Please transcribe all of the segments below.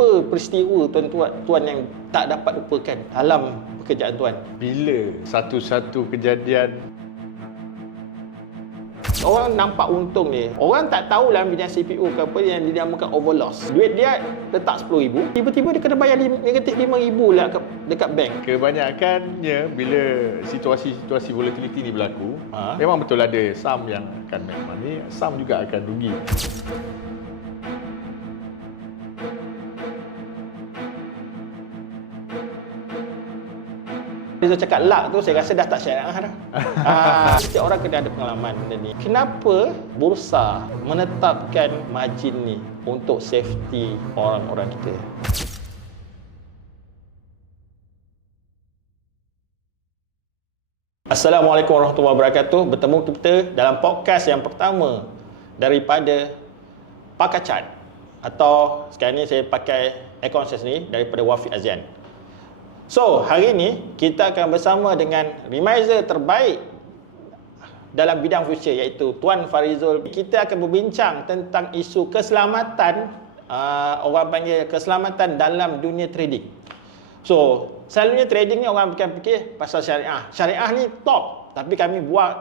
Apa peristiwa tuan yang tak dapat lupakan dalam pekerjaan tuan? Bila satu-satu kejadian Orang nampak untung dia. Orang tak tahu dalam bidang CPU ke apa yang dinamakan overloss. Duit dia letak RM10,000, tiba-tiba dia kena bayar negatif RM5,000 lah dekat bank. kebanyakannya bila situasi volatility ni berlaku, memang betul ada some yang akan make money, some juga akan rugi. Dia cakap luck tu saya rasa dah tak syariah dah. Setiap orang kena ada pengalaman benda ni. Kenapa bursa menetapkan margin ni untuk safety orang-orang kita? Assalamualaikum warahmatullahi wabarakatuh. Bertemu kita dalam podcast yang pertama daripada Pakar Chart, atau sekarang ni saya pakai account ni daripada Wafiq Azian. So, hari ini kita akan bersama dengan remiser terbaik dalam bidang future, iaitu Tuan Farizul. Kita akan berbincang tentang isu keselamatan, orang panggil keselamatan dalam dunia trading. So, selalunya trading ni orang akan fikir pasal syariah. Syariah ni top, tapi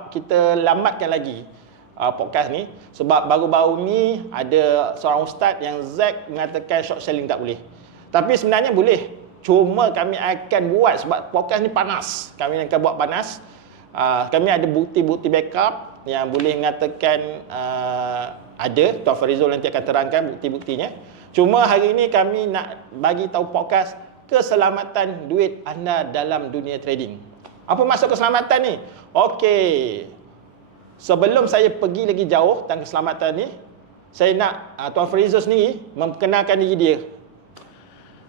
kita lambatkan lagi podcast ni sebab baru-baru ni ada seorang ustaz yang Zack mengatakan short selling tak boleh. Tapi sebenarnya boleh. Cuma kami akan buat sebab podcast ni panas. Kami akan buat panas. Kami ada bukti-bukti backup yang boleh mengatakan ada. Tuan Farizul nanti akan terangkan bukti-buktinya. Cuma hari ini kami nak bagi tahu podcast keselamatan duit anda dalam dunia trading. Apa maksud keselamatan ni? Okey. Sebelum saya pergi lagi jauh tentang keselamatan ni, saya nak Tuan Farizul sendiri memperkenalkan diri dia.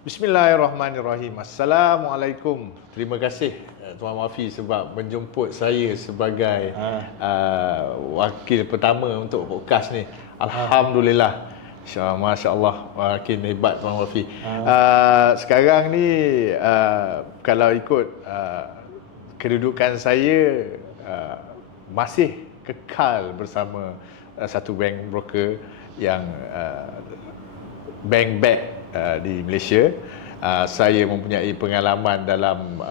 Bismillahirrahmanirrahim. Assalamualaikum. Terima kasih Tuan Wafi sebab menjemput saya sebagai wakil pertama untuk podcast ni. Alhamdulillah. Masya Allah, makin hebat Tuan Wafi. Sekarang ni kalau ikut kedudukan saya, masih kekal bersama satu bank broker yang bank back di Malaysia. Saya mempunyai pengalaman dalam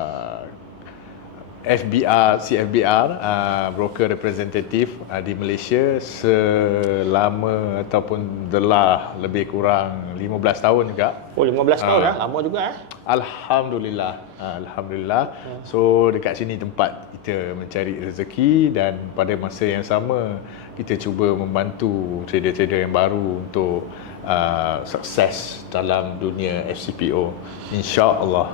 CFBR, broker representative di Malaysia selama ataupun telah lebih kurang 15 tahun juga. Oh, 15 tahun dah, lama juga Alhamdulillah. So dekat sini tempat kita mencari rezeki, dan pada masa yang sama kita cuba membantu trader-trader yang baru untuk sukses dalam dunia FCPO, insya-Allah.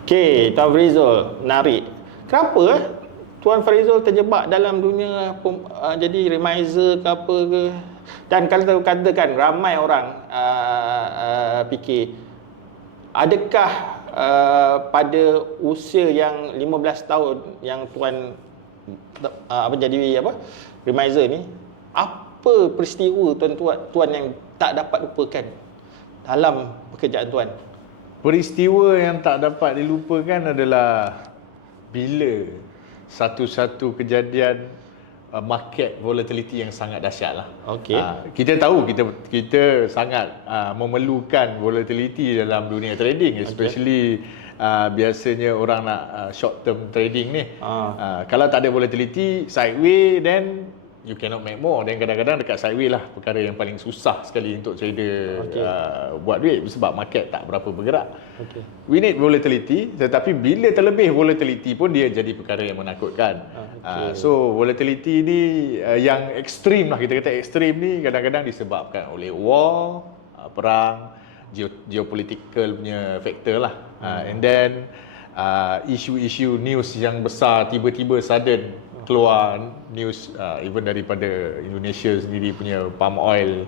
Okey, Tuan Farizul, menarik. Kenapa Tuan Farizul terjebak dalam dunia jadi remiser ke apa ke? Dan kalau katakan ramai orang fikir, adakah pada usia yang 15 tahun yang Tuan jadi remiser ni, apa peristiwa tuan yang tak dapat lupakan dalam pekerjaan tuan? Peristiwa yang tak dapat dilupakan adalah bila satu-satu kejadian market volatility yang sangat dahsyat lah. Okey. Kita tahu kita sangat memerlukan volatility dalam dunia trading, especially biasanya orang nak short term trading ni. Kalau tak ada volatility, sideways, then you cannot make more. Dan kadang-kadang dekat sideways lah perkara yang paling susah sekali untuk trader buat duit, sebab market tak berapa bergerak. We need volatility, tetapi bila terlebih volatility pun dia jadi perkara yang menakutkan. So volatility ni yang ekstrim lah, kita kata ekstrim ni kadang-kadang disebabkan oleh war, perang, geopolitical punya factor lah. And then isu-isu news yang besar, tiba-tiba sudden keluar news, even daripada Indonesia sendiri punya palm oil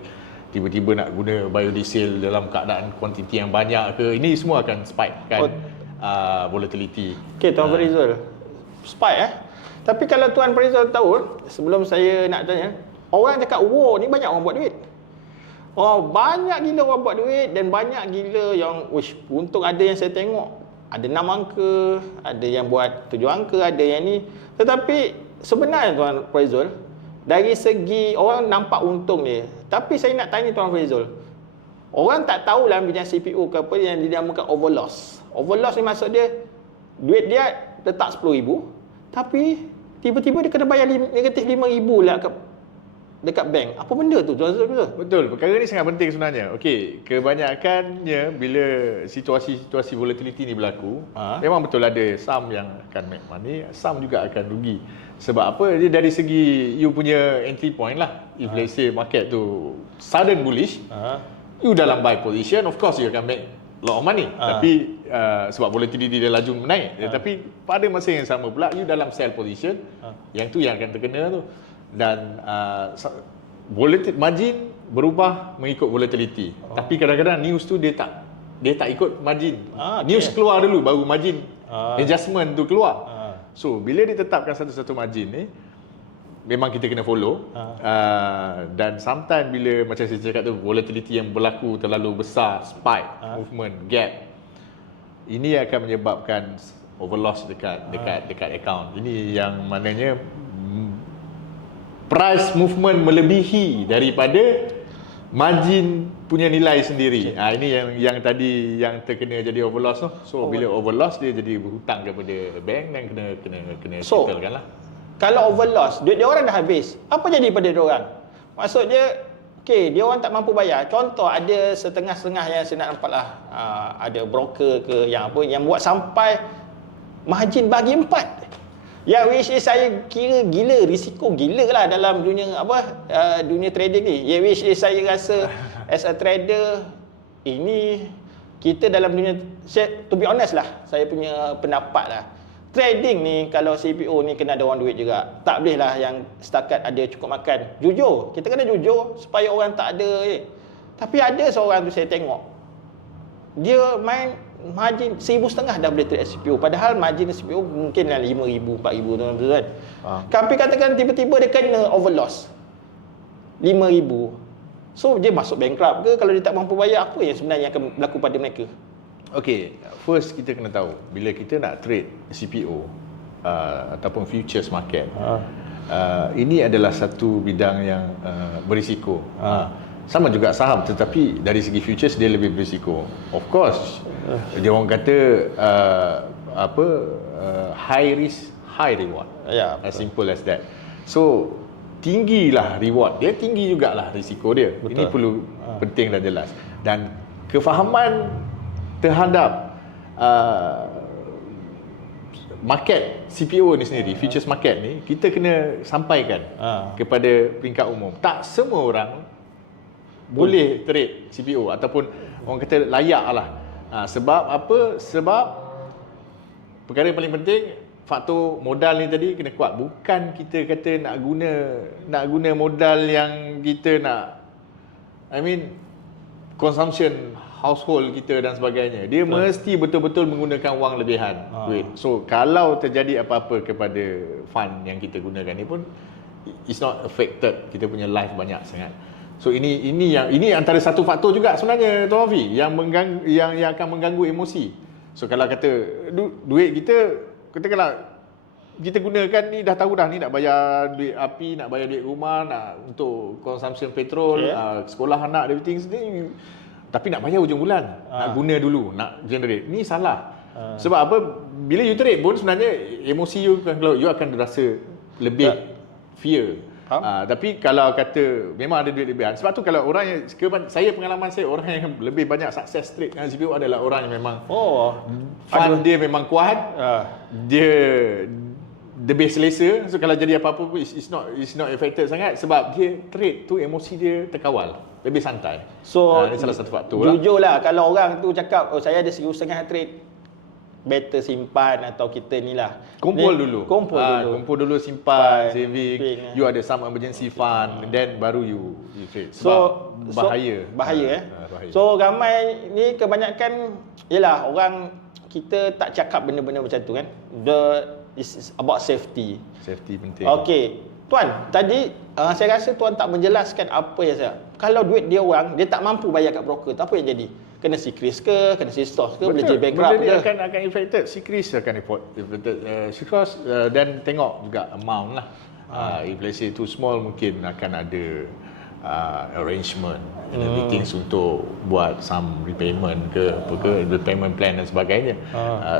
tiba-tiba nak guna biodiesel dalam keadaan kuantiti yang banyak ke, ini semua akan spike kan volatility. Okey, Tuan Farizul, spike tapi kalau Tuan Farizul tahu, sebelum saya nak tanya, orang cakap war ni banyak orang buat duit. Banyak gila orang buat duit, dan banyak gila yang untung. Ada yang saya tengok ada 6 angka, ada yang buat 7 angka, ada yang ni. Tetapi sebenarnya Tuan Farizul, dari segi orang nampak untung dia. Tapi saya nak tanya Tuan Farizul, Orang tak tahu dalam bidang CPO ke apa yang dinamakan overloss. Overloss ni maksud dia duit dia letak 10,000 tapi tiba-tiba dia kena bayar negatif 5,000 lah dekat bank. Apa benda tu? Betul. Perkara ni sangat penting sebenarnya. Okey, kebanyakannya bila situasi volatility ni berlaku, memang betul ada some yang akan make money, some juga akan rugi. Sebab apa? Dia dari segi you punya entry point lah. If let's say market tu sudden bullish, you dalam buy position, of course you akan make lot of money. Tapi sebab volatility dia laju menaik. Tapi pada masa yang sama pula you dalam sell position, yang tu yang akan terkena tu. Dan margin berubah mengikut volatility. Tapi kadang-kadang news tu dia tak ikut margin. News keluar dulu baru margin adjustment tu keluar. So bila ditetapkan satu-satu margin ni, memang kita kena follow. Dan sometimes bila macam saya cakap tu volatility yang berlaku terlalu besar, spike, movement, gap, ini akan menyebabkan overloss dekat account. Ini yang maknanya price movement melebihi daripada margin punya nilai sendiri. Ini yang tadi yang terkena jadi overloss tu. So bila overloss dia jadi berhutang kepada bank dan kena settlekan lah. Kalau overloss, duit dia orang dah habis. Apa jadi pada dia orang? Maksudnya dia orang tak mampu bayar. Contoh ada setengah-setengah yang saya nak nampak lah. Ada broker ke yang apa yang buat sampai margin bagi 4. Yang which is saya kira gila, risiko gila lah dalam dunia dunia trading ni. Yang which is saya rasa as a trader ini kita dalam dunia, to be honest lah, saya punya pendapat lah. Trading ni kalau CPO ni kena ada orang duit juga. Tak boleh lah yang setakat ada cukup makan. Jujur, kita kena jujur supaya orang tak ada Tapi ada seorang tu saya tengok, dia main margin 1,500 dah boleh trade CPO. Padahal margin CPO mungkin lah 5,000, 4,000 tu kan. Tapi katakan tiba-tiba dia kena overloss 5,000. So dia masuk bankrupt ke? Kalau dia tak mampu bayar, apa yang sebenarnya akan berlaku pada mereka? Okay, first kita kena tahu bila kita nak trade CPO ataupun futures market, ini adalah satu bidang yang berisiko. Sama juga saham, tetapi dari segi futures dia lebih berisiko. Of course, dia orang kata high risk, high reward. As simple as that. So tinggilah reward dia, tinggi jugalah risiko dia. Betul. Ini perlu penting dan jelas. Dan kefahaman terhadap market CPO ni sendiri, futures market ni, kita kena sampaikan kepada peringkat umum. Tak semua orang boleh trade CPO ataupun orang kata layak lah. Sebab apa? Sebab perkara yang paling penting, faktor modal ni tadi kena kuat. Bukan kita kata nak guna modal yang kita nak, consumption household kita dan sebagainya. Dia mesti betul-betul menggunakan wang lebihan, duit. So kalau terjadi apa-apa kepada fund yang kita gunakan ni pun, it's not affected kita punya life banyak sangat. So ini antara satu faktor juga sebenarnya Tuan Afi yang akan mengganggu emosi. So kalau kata duit kita katakanlah kita gunakan ni, dah tahu dah ni nak bayar duit api, nak bayar duit rumah, nak untuk consumption petrol, sekolah anak, everything sendiri. Tapi nak bayar hujung bulan, nak guna dulu, nak generate. Ni salah. Sebab apa? Bila you trade pun sebenarnya emosi you akan rasa lebih fear. Tapi kalau kata memang ada duit lebihan, sebab tu kalau orang yang pengalaman saya, orang yang lebih banyak sukses trade dengan CPO adalah orang yang memang fund dia memang kuat, dia lebih selesa. So kalau jadi apa-apa pun it's not affected sangat, sebab dia trade tu emosi dia terkawal, lebih santai. So ini salah satu faktor lah. Jujur lah, kalau orang tu cakap saya ada 1,500 trade, better simpan atau kita ni lah kumpul dulu simpan, saving, you ada some emergency fund, then baru you trade. Sebab bahaya. So ramai ni kebanyakan ialah orang kita tak cakap benda-benda macam tu kan. It's about safety penting. Okey Tuan, tadi saya rasa Tuan tak menjelaskan apa yang saya. Kalau duit dia orang, dia tak mampu bayar kat broker, apa yang jadi? Kena secret ke, kena sistos ke, boleh jadi bankrupt ke? Akan affected, secret akan affected, secret dan tengok juga amount lah. If let's say too small, mungkin akan ada arrangement and everything untuk buat some repayment ke apa ke, repayment plan dan sebagainya.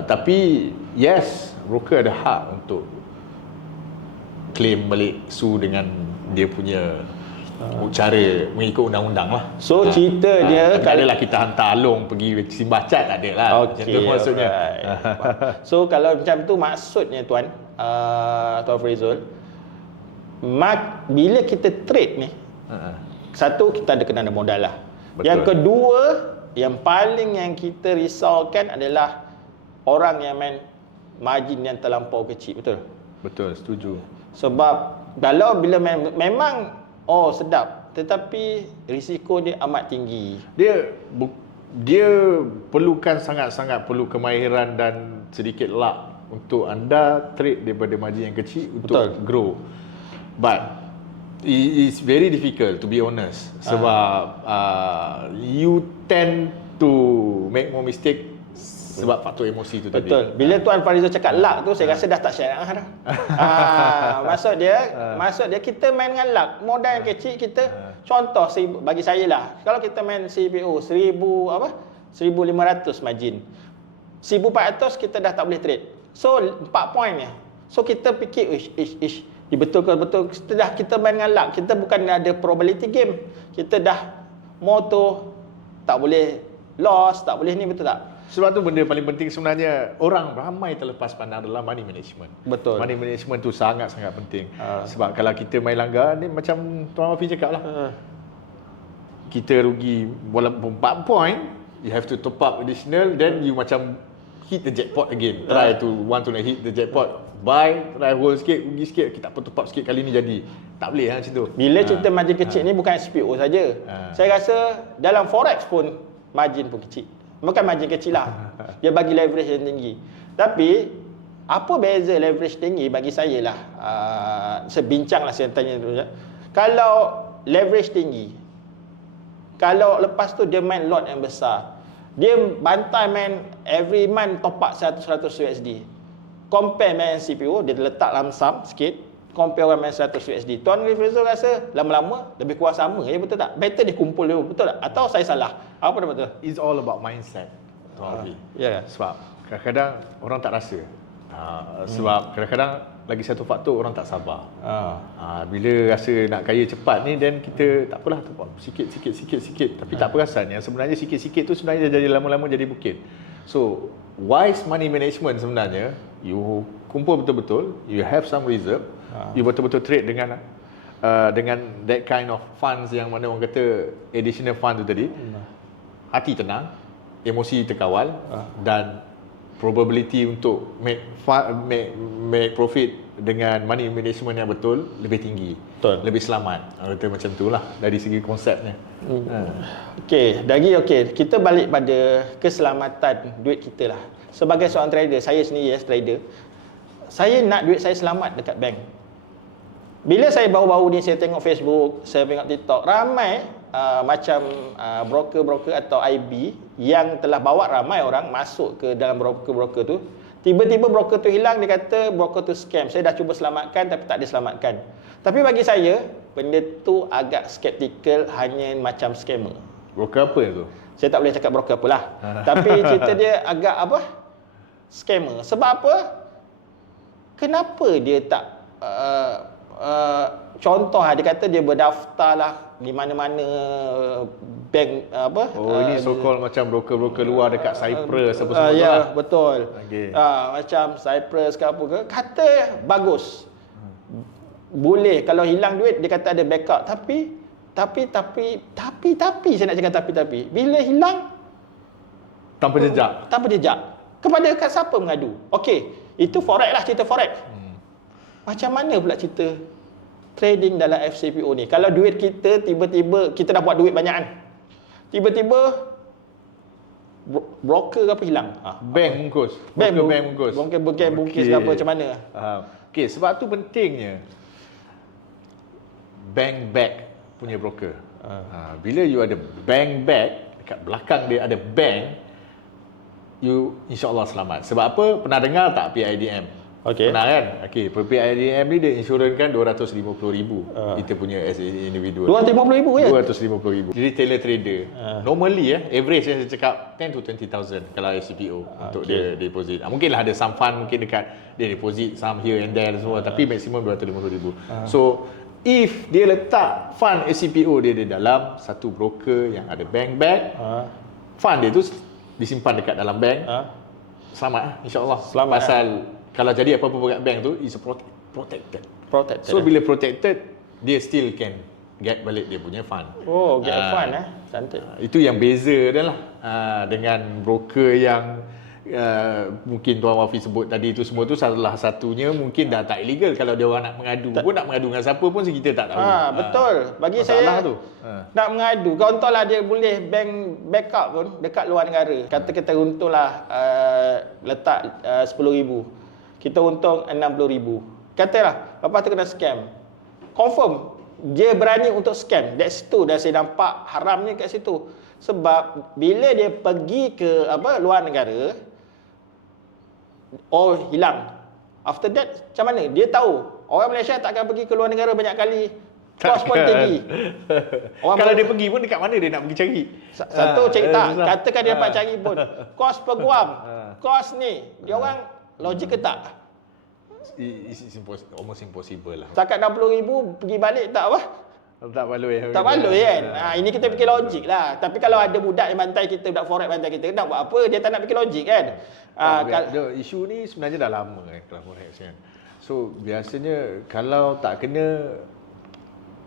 Tapi yes, broker ada hak untuk claim balik su dengan dia punya cara mengikut undang-undang lah. So cerita dia kalau lah kita hantar Along pergi simbah cat, tak ada lah. Okay, macam tu maksudnya. So kalau macam tu maksudnya Tuan Frizul, bila kita trade ni, satu kita ada kena ada modal lah. Betul. Yang kedua, yang paling yang kita risaukan adalah orang yang main margin yang terlampau kecil, betul? Betul, setuju. Sebab kalau bila memang sedap, tetapi risiko dia amat tinggi. Dia perlukan sangat-sangat perlu kemahiran dan sedikit luck untuk anda trade daripada margin yang kecil untuk grow. But it's very difficult to be honest, sebab you tend to make more mistake sebab faktor emosi tu tadi. Betul. Bila Tuan Farizul cakap luck tu, saya rasa dah tak syariah dah. Maksud dia kita main dengan luck. Modal yang kecil kita, contoh bagi saya lah, kalau kita main CPO 1500 margin, 1400 kita dah tak boleh trade. So 4 point ni. So kita fikir dia betul kita main dengan luck. Kita bukan ada probability game. Kita dah moto tak boleh loss, tak boleh ni, betul tak? Sebab tu benda paling penting sebenarnya, orang ramai terlepas pandang adalah money management. Betul. Money management tu sangat-sangat penting. Sebab kalau kita main langgar ni, macam Tuan Wafi cakap lah, kita rugi walaupun 4 point, you have to top up additional, then you macam hit the jackpot again. Try to want to hit the jackpot, buy, try hold sikit, rugi sikit, kita apa top up sikit, kali ni jadi. Tak boleh lah macam tu. Bila cerita margin kecil ni bukan SPO saja. Saya rasa dalam forex pun margin pun kecil. Bukan margin kecil lah. Dia bagi leverage yang tinggi. Tapi apa beza leverage tinggi bagi saya lah. Saya bincang lah, saya tanya dulu. Kalau leverage tinggi, kalau lepas tu dia main lot yang besar, dia bantai main every month top up 100 USD. Compare main CPO, dia letak lamsam sikit, compare orang main 100 USD. Tuan Frizul rasa lama-lama lebih kurang sama je, betul tak? Better dia kumpul dulu, betul tak? Atau saya salah? Apa dia betul? It's all about mindset, Tuan Wafi. Ya. Sebab kadang-kadang orang tak rasa. Sebab kadang-kadang lagi satu faktor, orang tak sabar. Bila rasa nak kaya cepat ni, then kita tak apalah, top up sikit. Tapi tak perasan yang sebenarnya sikit-sikit tu sebenarnya jadi lama-lama jadi bukit. So wise money management sebenarnya, you kumpul betul-betul, you have some reserve, you betul-betul trade dengan that kind of funds yang mana orang kata additional fund tu tadi. Hati tenang, emosi terkawal, dan probability untuk make profit dengan money management yang betul lebih tinggi. Betul. Lebih selamat. Kata macam itulah dari segi konsepnya. Kita balik pada keselamatan duit kita lah. Sebagai seorang trader, saya sendiri trader, saya nak duit saya selamat dekat bank. Bila saya baru-baru ni saya tengok Facebook, saya tengok TikTok, ramai macam broker-broker atau IB yang telah bawa ramai orang masuk ke dalam broker-broker tu. Tiba-tiba broker tu hilang, dia kata broker tu scam. Saya dah cuba selamatkan tapi tak diselamatkan. Tapi bagi saya, benda tu agak skeptikal, hanya macam scammer. Broker apa tu? Saya tak boleh cakap broker apalah. Tapi cerita dia agak scammer. Sebab apa? Kenapa dia tak contoh dia kata dia berdaftar lah di mana-mana bank ini so called macam broker-broker luar dekat Cyprus apa semua ya, lah. Betul. Okay. Macam Cyprus ke apa ke, kata bagus. Boleh kalau hilang duit dia kata ada backup, tapi saya nak cakap tapi bila hilang tanpa jejak. Kepada siapa mengadu? Okey, itu forex lah, cerita forex. Macam mana pula cerita trading dalam FCPO ni? Kalau duit kita tiba-tiba kita dah buat duit banyak kan, tiba-tiba broker apa hilang? Bank bungkus. Bank bungkus. Bungkus ke apa, macam mana? Okey, sebab tu pentingnya bank back punya broker. Bila you ada bank back, dekat belakang dia ada bank, you insya-Allah selamat. Sebab apa? Pernah dengar tak PIDM? Okey. Pernah kan? Okey, PPIDM ni dia insurankan 250,000 kita punya as a individual. 250,000 ya? 250,000. Jadi retailer trader. Normally average saya cakap 10 to 20,000 kalau SCPO untuk dia deposit. Mungkinlah ada some fund mungkin dekat dia deposit some here and there semua tapi maksimum 250,000. So if dia letak fund SCPO dia di dalam satu broker yang ada bank bag, fund dia tu disimpan dekat dalam bank. Selamat insya-Allah. Selamat. Pasal kalau jadi apa-apa kat bank tu is protected. Protected. So bila protected dia still can get balik dia punya fund. Oh, get a fund cantik. Itu yang beza dia lah dengan broker yang mungkin Tuan Wafi sebut tadi tu semua tu salah satunya mungkin dah tak illegal. Kalau dia orang nak mengadu pun nak mengadu dengan siapa pun kita tak tahu. Betul. Bagi masalah saya tu. Nak mengadu, contohlah dia boleh bank backup pun dekat luar negara. Kata kita untunglah letak 10,000. Kita untung 60,000. Katalah lepas tu kena scam. Confirm dia berani untuk scam. That's situ dah saya nampak haramnya kat situ. Sebab bila dia pergi ke luar negara, hilang. After that macam mana? Dia tahu orang Malaysia tak akan pergi ke luar negara banyak kali. Kos pun tinggi. Kalau dia pergi pun dekat mana dia nak pergi cari? Satu cerita, katakan dia dapat cari pun. Kos per guam. Kos ni, dia orang logik ke tak? It's almost impossible lah. Setakat 60,000 pergi balik tak apa? Tak baloi. Tak baloi kan? Ini kita fikir logik lah. Tapi kalau ada budak yang bantai kita, budak forex bantai kita, nak buat apa? Dia tak nak fikir logik kan? Isu ni sebenarnya dah lama kalau forex kan. So biasanya kalau tak kena,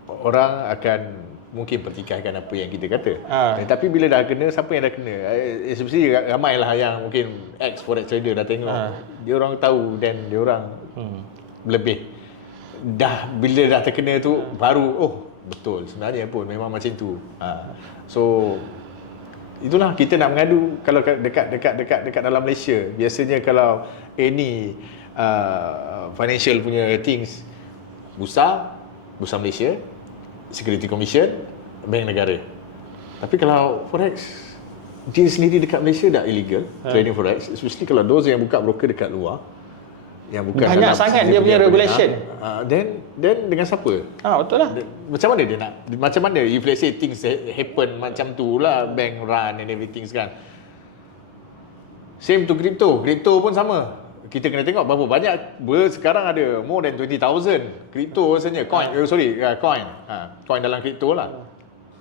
orang akan mungkin pertikaikan apa yang kita kata. Tapi bila dah kena, siapa yang dah kena? Especially ramailah yang mungkin ex forex trader dah tengok. Dia orang tahu dan dia orang lebih. Bila dah terkena tu baru betul sebenarnya pun memang macam tu. So itulah kita nak mengadu kalau dekat dalam Malaysia. Biasanya kalau any financial punya things, Bursa Malaysia, Security Commission, Bank Negara. Tapi kalau forex dia sendiri dekat Malaysia dah illegal trading forex, especially kalau those yang buka broker dekat luar yang bukan banyak sangat dia punya regulation. Then dengan siapa? Betul lah. Macam mana dia nak? Macam mana if let's say things happen macam tu lah, bank run and everything kan. Same to crypto. Crypto pun sama. Kita kena tengok berapa banyak sekarang ada more than 20,000 crypto rasanya coin. Coin dalam crypto lah.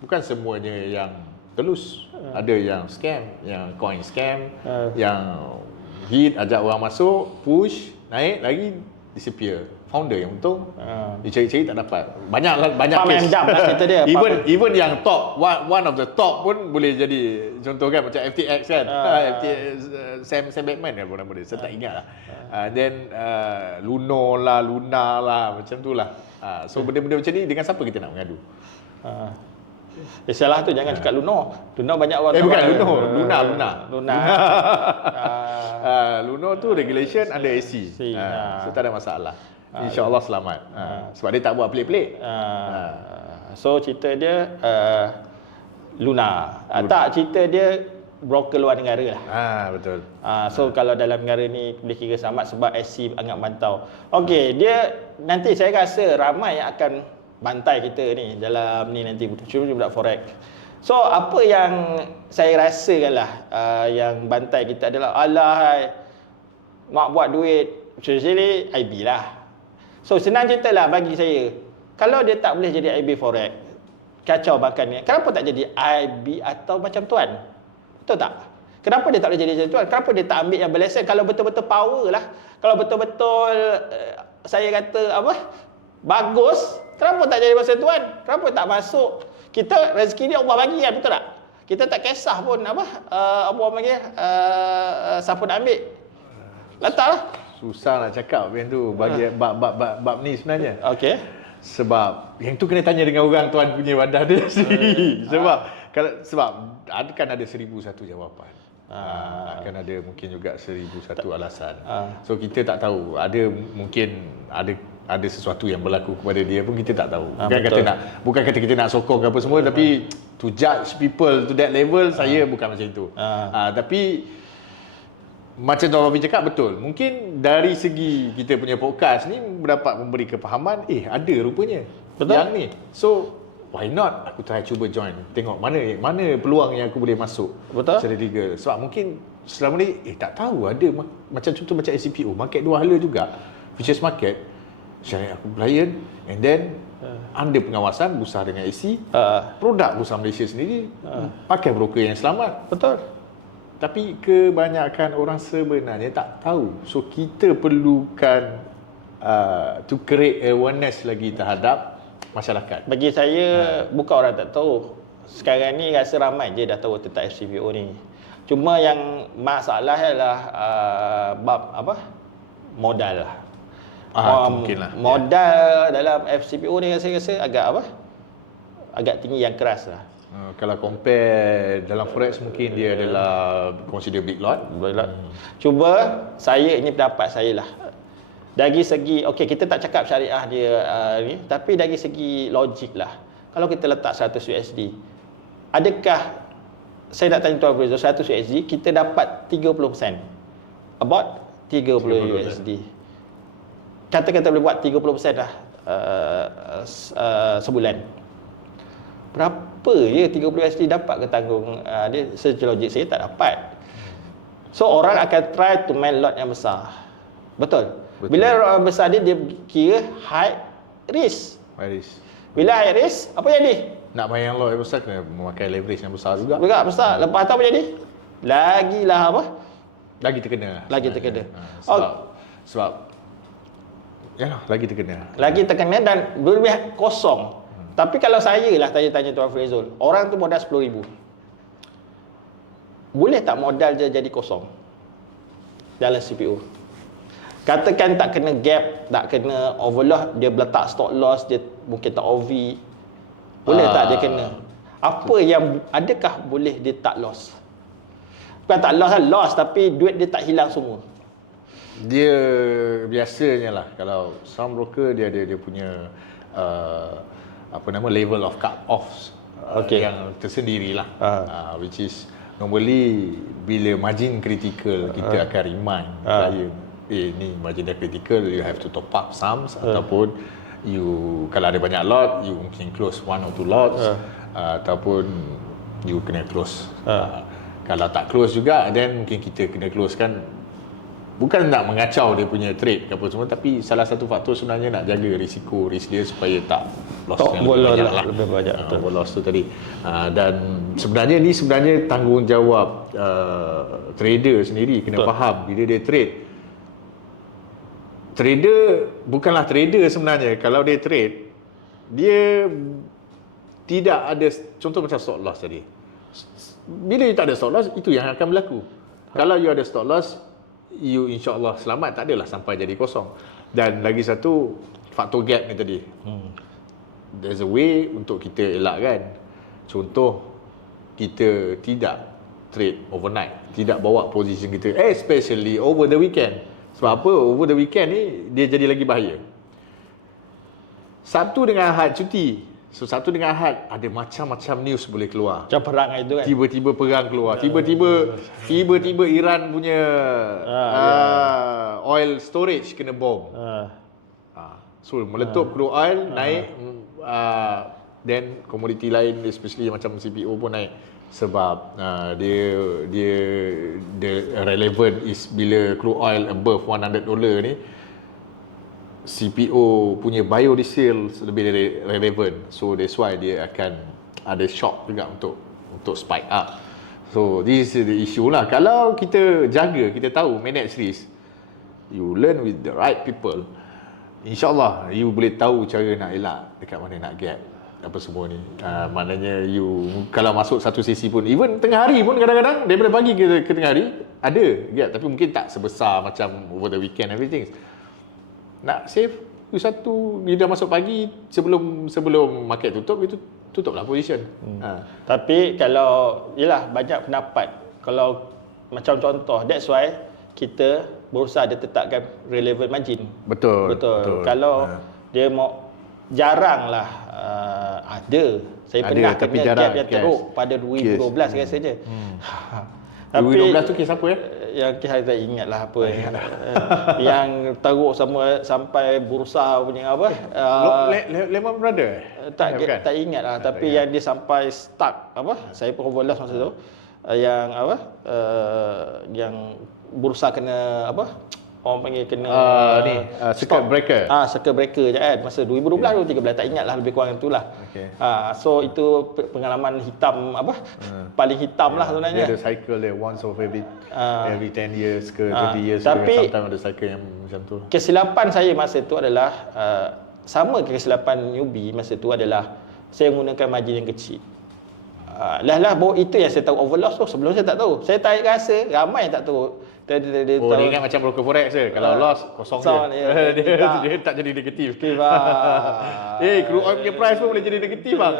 Bukan semuanya yang telus. Ada yang scam, yang coin scam, yang hit ajak orang masuk, push, naik lagi disappear. Founder yang untung, dicari-cari tak dapat. Banyak case. Jam lah cerita dia. Even yang top, one of the top pun boleh jadi contoh kan macam FTX kan. FTX Sam Bankman kan nama dia. Saya tak ingat lah. Then Luna lah macam tu lah. So benda-benda macam ni dengan siapa kita nak mengadu? Salah tu jangan cakap Luno. Luno banyak orang bukan Luna. Luno tu regulation under SC. So tak ada masalah. InsyaAllah selamat. Sebab dia tak buat pelik-pelik. So cerita dia Luna. Tak, cerita dia broker luar negara lah. Betul. So kalau dalam negara ni boleh kira selamat sebab SC sangat mantau. Okey, dia nanti saya rasa ramai yang akan bantai kita ni dalam ni nanti cuma budak forex. So apa yang saya rasakan lah yang bantai kita adalah mak buat duit especially IB lah. So senang cerita lah bagi saya, kalau dia tak boleh jadi IB forex, kacau makannya, kenapa tak jadi IB atau macam tuan? Betul tak? Kenapa dia tak boleh jadi macam tuan? Kenapa dia tak ambil yang berlesen? Kalau betul-betul power lah, kalau betul-betul saya kata bagus, kenapa tak jadi macam tuan? Kenapa tak masuk? Kita rezeki ni Allah bagi kan, betul tak? Kita tak kisah pun Allah bagi siapa nak ambil. Letaklah. Susah nak cakap yang tu bagi bab ni sebenarnya. Okey. Sebab yang tu kena tanya dengan orang tuan punya wadah dia sendiri. Sebab kan ada 1,001 jawapan. Akan ada mungkin juga 1,001 alasan. So kita tak tahu. Mungkin ada sesuatu yang berlaku kepada dia pun kita tak tahu. Bukan kata kita nak sokong apa semua, tapi to judge people to that level saya bukan macam itu. Tapi Macam Tuan Wafi cakap betul. Mungkin dari segi kita punya podcast ni dapat memberi kefahaman, ada rupanya Betul. yang ni. So why not aku try cuba join. Tengok mana peluang yang aku boleh masuk. Betul. Secara legal. Sebab mungkin selama ni tak tahu ada macam contoh macam SCPO, market dua hala juga. Futures market, syariah compliant, and then under pengawasan Bursa dengan AC, produk Bursa Malaysia sendiri pakai broker yang selamat. Betul. Tapi kebanyakan orang sebenarnya tak tahu. So kita perlukan to create awareness lagi terhadap masyarakat. Bagi saya bukan orang tak tahu. Sekarang ni rasa ramai je dah tahu tentang FCPO ni. Cuma yang masalah ialah bab apa? Modal lah. Mungkin lah. Modal dalam FCPO ni saya rasa agak tinggi yang keras lah. Kalau compare dalam forex mungkin dia adalah consider big lot. Cuba saya, ini pendapat saya lah. Dari segi, okey kita tak cakap syariah dia ni, tapi dari segi logik lah. Kalau kita letak 100 USD, adakah, saya nak tanya Tuan Frizul, 100 USD kita dapat 30%. About 30 USD. Kata-kata boleh buat 30% lah sebulan. Berapa je 30 USD dapat ke tanggung? Dia secara logik saya tak dapat. So orang akan try to main lot yang besar. Betul. Bila lot yang besar dia kira high risk. Bila high risk, apa jadi? Nak main lot yang besar kena memakai leverage yang besar juga. Besar. Lepas tu apa jadi? Lagilah apa? Lagi terkena. Sebab yalah, lagi terkena dan berlebih kosong. Tapi kalau saya lah tanya-tanya Tuan Frizul, orang tu modal 10,000. Boleh tak modal je jadi kosong dalam CPO? Katakan tak kena gap, tak kena overload, dia letak stop loss, dia mungkin tak OV. Boleh tak dia kena? Apa yang, adakah boleh dia tak loss? Bukan tak loss lah, loss tapi duit dia tak hilang semua. Dia biasanya lah, kalau some broker dia punya level of cut offs yang tersendiri lah, which is normally bila margin critical kita akan remind client, ni margin dah critical, you have to top up sums, ataupun you kalau ada banyak lot you mungkin close one or two lots, ataupun you kena close. Kalau tak close juga, then mungkin kita kena close kan. Bukan nak mengacau dia punya trade ke apa semua, tapi salah satu faktor sebenarnya nak jaga risiko risk dia supaya tak loss lebih banyak loss tu tadi. Dan sebenarnya tanggungjawab trader sendiri kena faham bila dia trade. Trader bukanlah trader sebenarnya. Kalau dia trade, dia tidak ada, contoh macam stop loss tadi. Bila you tak ada stop loss, itu yang akan berlaku. Kalau you ada stop loss, you insyaAllah selamat, tak adalah sampai jadi kosong. Dan lagi satu, faktor gap ni tadi. There's a way untuk kita elakkan. Contoh, kita tidak trade overnight, tidak bawa position kita, especially over the weekend. Sebab apa? Over the weekend ni dia jadi lagi bahaya. Sabtu dengan Ahad cuti. So Sabtu dengan Ahad ada macam-macam news boleh keluar. Macam perang itu kan. Tiba-tiba perang keluar. Tiba-tiba Iran punya oil storage kena bom. So meletup crude oil naik, then komoditi lain especially macam CPO pun naik. Sebab dia the relevant is bila crude oil above $100 ni, CPO punya biodiesel lebih dari relevant. So that's why dia akan ada shock juga untuk spike up. So this is the issue lah. Kalau kita jaga, kita tahu manage risk, you learn with the right people, InsyaAllah you boleh tahu cara nak elak dekat mana nak gap apa semua ni. Maknanya you kalau masuk satu sesi pun, even tengah hari pun kadang-kadang daripada pagi ke tengah hari ada gap, tapi mungkin tak sebesar macam over the weekend everything. Nak save you satu, you dah masuk pagi sebelum market tutup, itu tutuplah position. Tapi kalau yalah banyak pendapat, kalau macam contoh, that's why kita berusaha dia tetapkan relevant margin. Betul. Kalau dia mau, jaranglah ada. Saya pernah kena gap yang teruk pada 2012 rasanya. 2012 tu kes apa yang kita tak ingat lah apa yang teruk sampai bursa punya apa Lehman Brothers tak ingat lah, tapi yang dia sampai stuck apa, saya pun overloss masa tu, yang apa yang bursa kena apa, orang panggil kena circuit breaker. Circuit breaker je kan, masa 2012 2013 tak ingat lah, lebih kurang itulah. Okay. So itu pengalaman hitam apa, paling hitam lah sebenarnya. Dia ada cycle dia once of every 10 years ke 20 years tapi, ke, sometimes ada cycle yang macam tu. Kesilapan saya masa tu adalah sama kesilapan newbie masa tu adalah saya menggunakan margin yang kecil. Baru itu yang saya tahu overloss tu. Sebelum saya tak tahu. Saya tarik rasa ramai yang tak tahu. Dia ingat macam broker forex je. Kalau loss kosong je. Dia tak jadi negatif. Crude oil punya price pun boleh jadi negatif bang.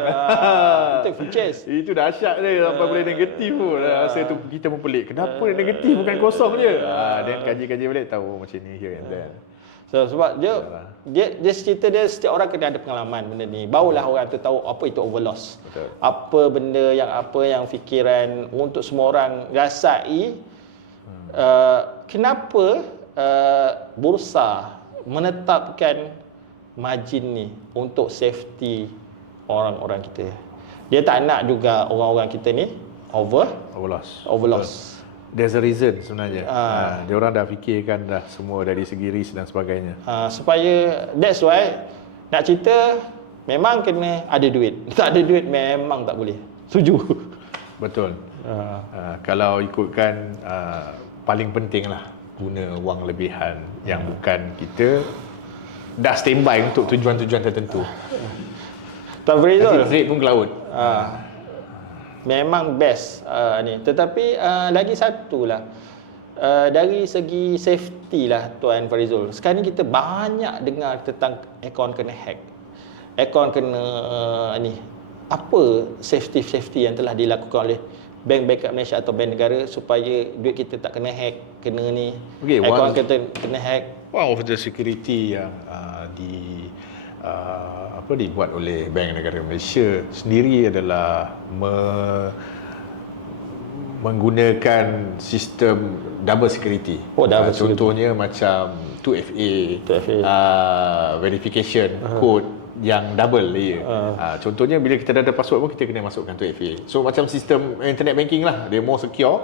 Itu futures. Itu dahsyat dia sampai boleh negatif pun. Rasa tu kita pun pelik. Kenapa dia negatif bukan kosong je? Dan kaji-kaji balik tahu macam ni here and there. So sebab dia cerita dia, setiap orang kena ada pengalaman benda ni. Barulah orang tu tahu apa itu overloss. Betul. Apa yang fikiran untuk semua orang rasai. Kenapa bursa menetapkan margin ni untuk safety orang-orang kita. Dia tak nak juga orang-orang kita ni overloss. There's a reason sebenarnya. Dia orang dah fikirkan dah semua dari segi risk dan sebagainya. Supaya that's why nak cerita memang kena ada duit. Tak ada duit memang tak boleh. Setuju. Betul. Kalau ikutkan paling penting lah guna wang lebihan yang bukan kita dah standby untuk tujuan-tujuan tertentu. Tuan Farizul, rate pun ke laut. Memang best ni. Tetapi lagi satu lah, dari segi safety lah Tuan Farizul. Sekarang ni kita banyak dengar tentang akaun kena hack, akaun kena ni. Apa safety yang telah dilakukan oleh bank kat Malaysia atau bank negara supaya duit kita tak kena hack, kena ni, akaun kita kena hack? One of the security yang dibuat oleh Bank Negara Malaysia sendiri adalah menggunakan sistem double security. Contohnya macam 2FA. Verification code yang double layer. Contohnya bila kita dah ada password pun kita kena masukkan 2FA. So macam sistem internet banking lah, dia more secure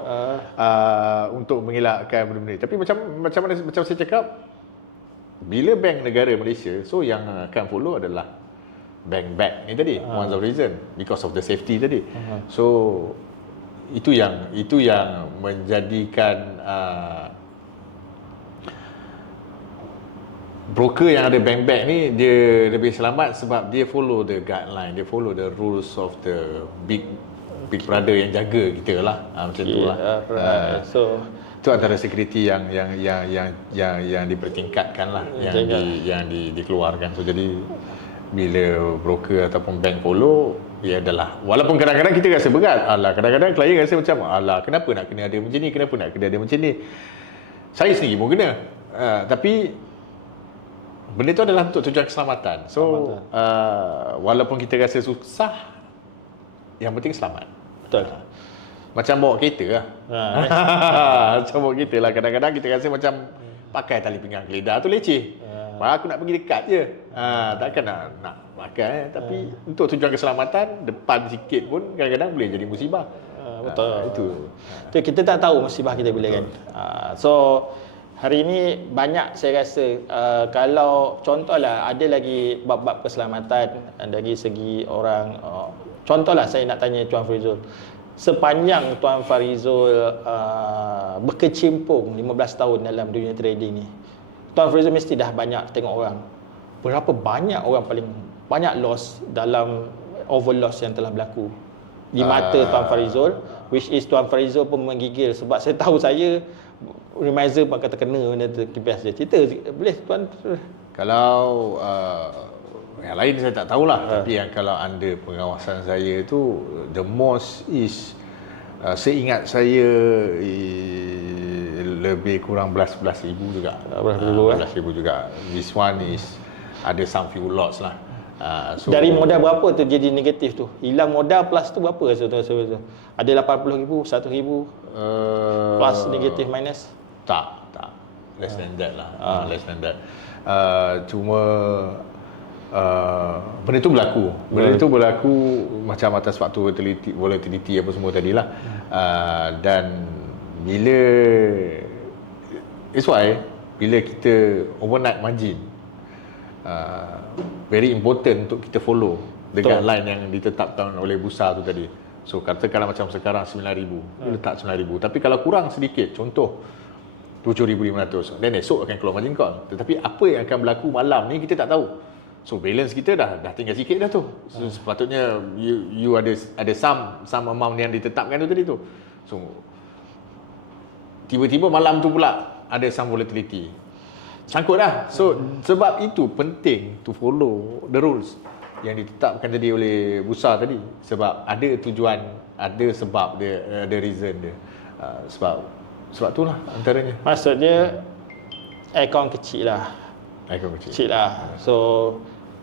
untuk mengelakkan benda-benda. Tapi macam saya cakap, bila bank negara Malaysia, so yang akan follow adalah bank ni tadi. One of the reason because of the safety tadi. So itu yang menjadikan broker yang ada bank ni dia lebih selamat sebab dia follow the guideline, dia follow the rules of the big brother yang jaga kita lah. Macam tu lah. So itu antara security yang dipertingkatkan lah, yang dikeluarkan. So jadi bila broker ataupun bank follow, ya adalah, walaupun kadang-kadang kita rasa berat, kadang-kadang klien rasa macam kenapa nak kena ada macam ni, kenapa nak kena ada macam ni. Saya sendiri pun kena, tapi benda tu adalah untuk tujuan keselamatan. So walaupun kita rasa susah, yang penting selamat. Betul. Macam bawa kereta lah. Macam bawa kereta lah. Kadang-kadang kita rasa macam pakai tali pinggang keledar tu leceh. Aku nak pergi dekat je. Takkan nak pakai. Tapi untuk tujuan keselamatan, depan sikit pun kadang-kadang boleh jadi musibah. Betul. Itu kita tak tahu musibah kita bila kan. So hari ini banyak saya rasa kalau contohlah ada lagi bab-bab keselamatan dari segi orang. Contohlah saya nak tanya Tuan Farizul. Sepanjang Tuan Farizul berkecimpung 15 tahun dalam dunia trading ni, Tuan Farizul mesti dah banyak tengok orang. Berapa banyak orang paling banyak loss dalam overloss yang telah berlaku di mata Tuan Farizul, which is Tuan Farizul pun menggigil sebab saya tahu saya reminder pun kata kena benda tu. Biasa cerita boleh Tuan. Kalau yang lain saya tak tahulah, tapi yang kalau under pengawasan saya tu, the most is seingat saya lebih kurang belas ribu juga. Belas ribu juga. This one is ada some few lots lah. So, dari modal berapa tu jadi negatif tu? Hilang modal plus tu berapa rasa tu? Ada 80,000, 100,000? Plus, negatif, minus? Tak. Less than that lah. Less than that. Cuma benda tu berlaku. Benda tu berlaku macam atas faktor volatility apa semua tadilah. Dan bila that's why bila kita overnight margin very important untuk kita follow the guideline yang ditetapkan oleh bursa tu tadi. So katakanlah macam sekarang 9,000, letak 9,000. Tapi kalau kurang sedikit, contoh 7,500, dan esok akan keluar margin call. Tetapi apa yang akan berlaku malam ni kita tak tahu. So balance kita dah tinggal sikit dah tu. So sepatutnya you ada some amount yang ditetapkan tu tadi tu. So tiba-tiba malam tu pula ada some volatility. Sangkut dah. So sebab itu penting to follow the rules yang ditetapkan tadi oleh bursa tadi. Sebab ada tujuan, ada sebab dia, ada reason dia. Sebab itulah antaranya. Maksudnya akaun kecil lah. Akaun Kecil lah. So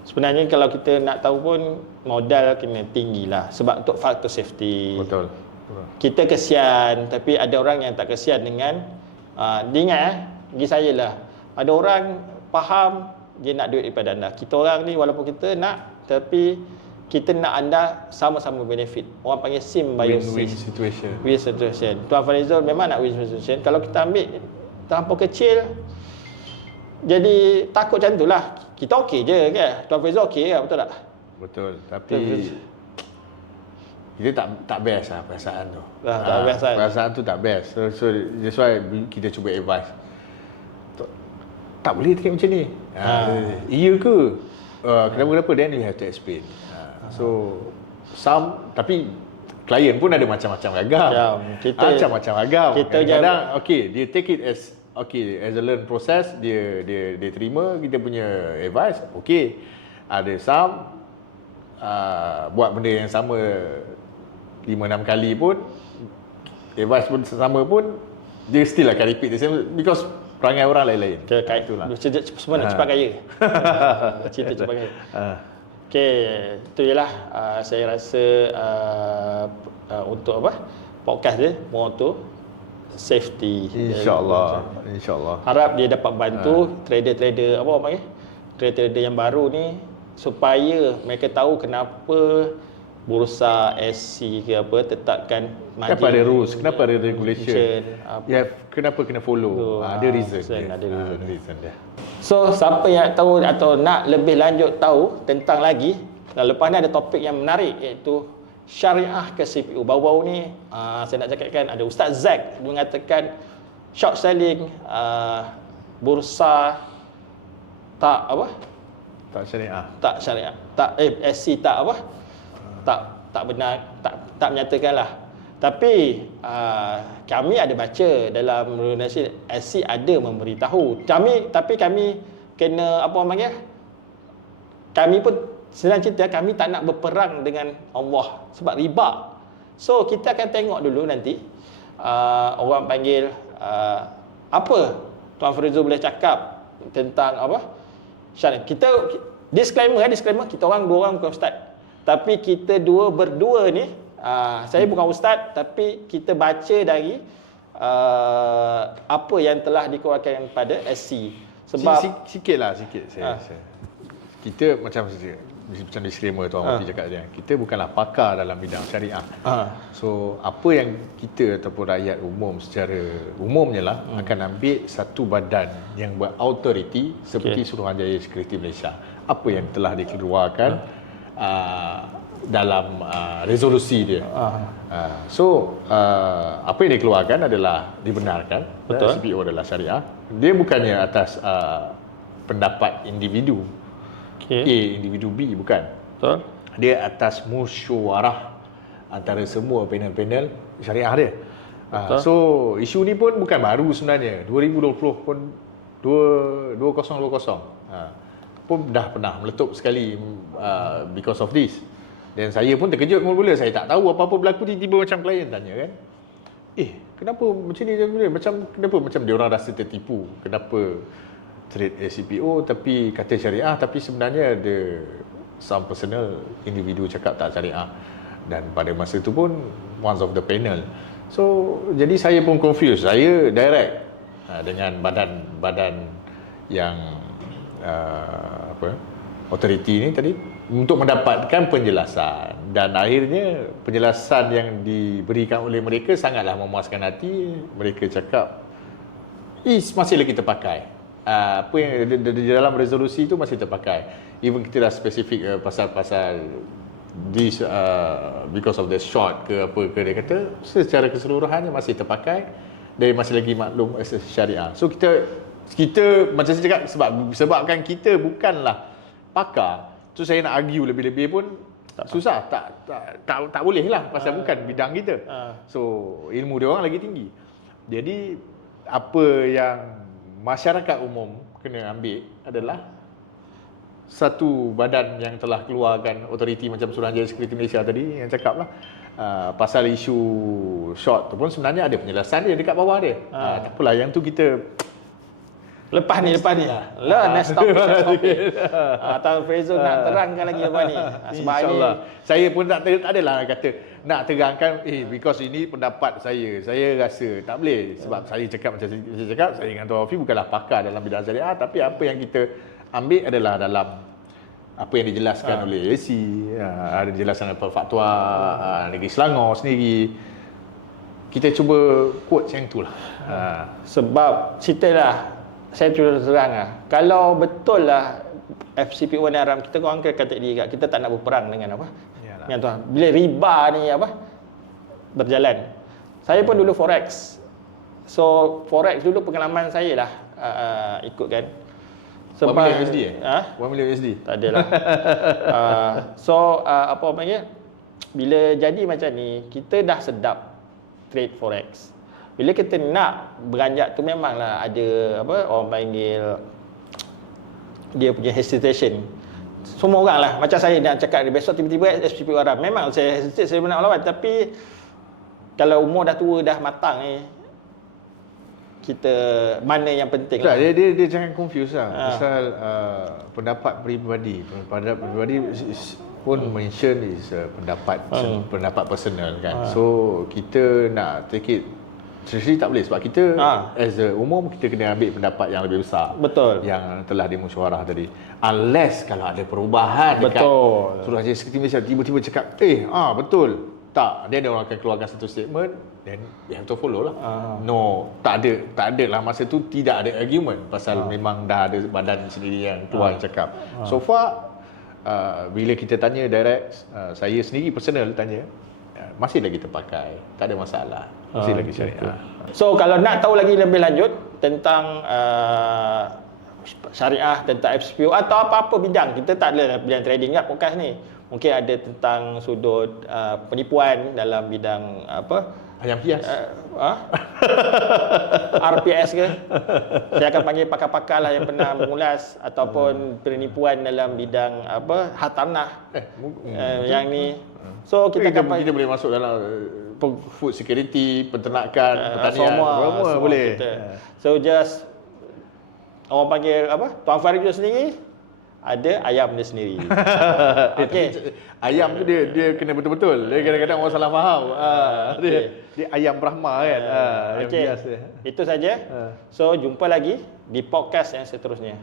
sebenarnya kalau kita nak tahu pun modal kena tinggi lah. Sebab untuk faktor safety. Betul. Kita kesian, tapi ada orang yang tak kesian dengan dia ingat bagi saya lah, ada orang faham dia nak duit daripada anda. Kita orang ni walaupun kita nak, tapi kita nak anda sama-sama benefit. Orang panggil symbiosis. Win-win situation. Win situation. Tuan Farizul memang nak win situation. Kalau kita ambil terlampau kecil, jadi takut macam tu lah. Kita okey je kan? Tuan Farizul okey kan? Betul tak? Betul. Tapi kita tak best lah perasaan tu. Tak best kan? Perasaan tu tak best. So that's why kita cuba advice. Tak boleh take macam ni. Iya ke? Kenapa? Then you have to explain. So tapi klien pun ada macam-macam agam. Ya, macam-macam agam. Kita Kadang-kadang dia take it as as a learn process, dia terima kita punya advice. Ada some buat benda yang sama 5-6 kali pun, advice pun sama pun, dia still akan repeat the same because perangai orang lain-lain. Itulah. Semua nak cepat kaya. Cerita cepat kaya. Itu je lah. Saya rasa untuk podcast dia moto safety. InsyaAllah. Harap dia dapat bantu trader-trader apa orang panggil? Trader-trader yang baru ni supaya mereka tahu kenapa bursa SC ke apa tetapkan margin. Kenapa ada rules? Kenapa ada regulation? Kenapa kena follow? Ada reason dia. So siapa yang tahu atau nak lebih lanjut tahu tentang lagi, lepas ni ada topik yang menarik iaitu syariah ke CPU. Baru-baru ni saya nak cakapkan ada Ustaz Zack mengatakan short selling bursa tak syariah. SC tak benar, tak menyatakanlah. Tapi kami ada baca dalam Indonesia SC ada memberitahu. Tapi kami kena apa orang panggil? Kami pun senang cerita kami tak nak berperang dengan Allah sebab riba. So kita akan tengok dulu nanti orang panggil apa Tuan Farizul boleh cakap tentang apa? Syariah. Kita disclaimer kita orang dua orang bukan ustaz. Tapi kita berdua ni saya bukan ustaz tapi kita baca dari apa yang telah dikeluarkan pada SC. Sebab sikit saya. Kita macam disclaimer Tuan Wati cakap dia. Kita bukanlah pakar dalam bidang syariah. So apa yang kita ataupun rakyat umum secara umumnya lah akan ambil satu badan yang berautoriti seperti Suruhanjaya Sekuriti Malaysia. Apa yang telah dikeluarkan dalam resolusi dia. Apa yang dikeluarkan adalah dibenarkan. Betul. CPO adalah syariah. Dia bukannya atas pendapat individu A, individu B, bukan. betul. Dia atas musyawarah antara semua panel-panel syariah dia. So isu ni pun bukan baru sebenarnya. 2020 pun 2020 pun dah pernah meletup sekali because of this. Dan saya pun terkejut mula-mula, saya tak tahu apa-apa berlaku, tiba-tiba macam klien tanya kan. Kenapa macam ni? Kenapa macam dia orang rasa tertipu? Kenapa trade SCPO tapi kata syariah, tapi sebenarnya ada some personal individu cakap tak syariah. Dan pada masa tu pun one of the panel So jadi saya pun confused. Saya direct dengan badan yang authority ni tadi untuk mendapatkan penjelasan, dan akhirnya penjelasan yang diberikan oleh mereka sangatlah memuaskan hati. Mereka cakap masih lagi terpakai. Apa yang di dalam resolusi itu masih terpakai. Even kita dah spesifik pasal-pasal this because of the short ke apa ke, dia kata secara keseluruhannya masih terpakai dan masih lagi maklum asas syariah. So kita macam saya cakap, sebabkan kita bukanlah pakar, so saya nak argue lebih-lebih pun susah, tak boleh lah pasal bukan bidang kita. So ilmu dia orang lagi tinggi. Jadi apa yang masyarakat umum kena ambil adalah satu badan yang telah keluarkan autoriti macam Suruhanjaya Sekuriti Malaysia tadi yang cakap lah pasal isu short tu pun sebenarnya ada penjelasan dia dekat bawah dia. Tak apalah, yang tu kita Lepas ni next topic. Atau Fraser nak terangkan lagi lepas ni. Sebab InsyaAllah. Saya pun tak adalah kata nak terangkan because ini pendapat saya rasa tak boleh. Sebab saya cakap macam saya cakap, saya dengan Tuan Wafi bukanlah pakar dalam bidang syariah, tapi apa yang kita ambil adalah dalam apa yang dijelaskan oleh AC, ada dijelaskan oleh Fatwa Negeri Selangor sendiri. Kita cuba quote yang itulah. Sebab ceritalah, saya terus terang lah, kalau betul lah FCPO ni haram, kita orang kata diri kita tak nak berperang dengan apa? Yang tu. Bila riba ni berjalan. Saya pun dulu forex. So forex dulu pengalaman saya lah ikut kan. Sebab 1 million USD 1 million USD. Tak adalah. So apa panggil? Bila jadi macam ni, kita dah sedap trade forex. Bila kita nak beranjak tu memanglah ada orang panggil dia punya hesitation. Semua orang lah, macam saya nak cakap besok tiba-tiba SPPO haram. Memang saya hesitate, saya nak lawan, tapi kalau umur dah tua, dah matang ni, kita mana yang penting tak, lah. dia jangan confuse lah pasal pendapat peribadi pun mention is pendapat personal kan. So kita nak take it seriously tak boleh, sebab kita as a umum kita kena ambil pendapat yang lebih besar. Betul. Yang telah dimusyawarah tadi. Unless kalau ada perubahan dekat Suruhanjaya Sekuriti Malaysia tiba-tiba cakap betul. Tak, dia orang akan keluarkan satu statement, then we have to follow lah. No, tak ada lah masa tu tidak ada argument pasal memang dah ada badan sendiri yang keluar cakap. So far bila kita tanya direct, saya sendiri personal tanya, masih lagi terpakai, tak ada masalah, masih lagi syariah. So kalau nak tahu lagi lebih lanjut tentang syariah, tentang FCPO atau apa-apa bidang, kita tak ada bidang trading kat podcast ni. Mungkin ada tentang sudut penipuan dalam bidang ayam hias, RPS ke. Saya akan panggil pakar-pakar lah yang pernah mengulas, ataupun penipuan dalam bidang hartanah yang ni. So kita boleh masuk dalam food security, peternakan, pertanian, semua boleh. So just orang panggil Tuan Farid tu sendiri ada ayam dia sendiri. Okey. Ayam tu dia kena betul-betul. Dia kadang-kadang orang salah faham. Dia ayam Brahma kan. Okey. Itu saja. So jumpa lagi di podcast yang seterusnya.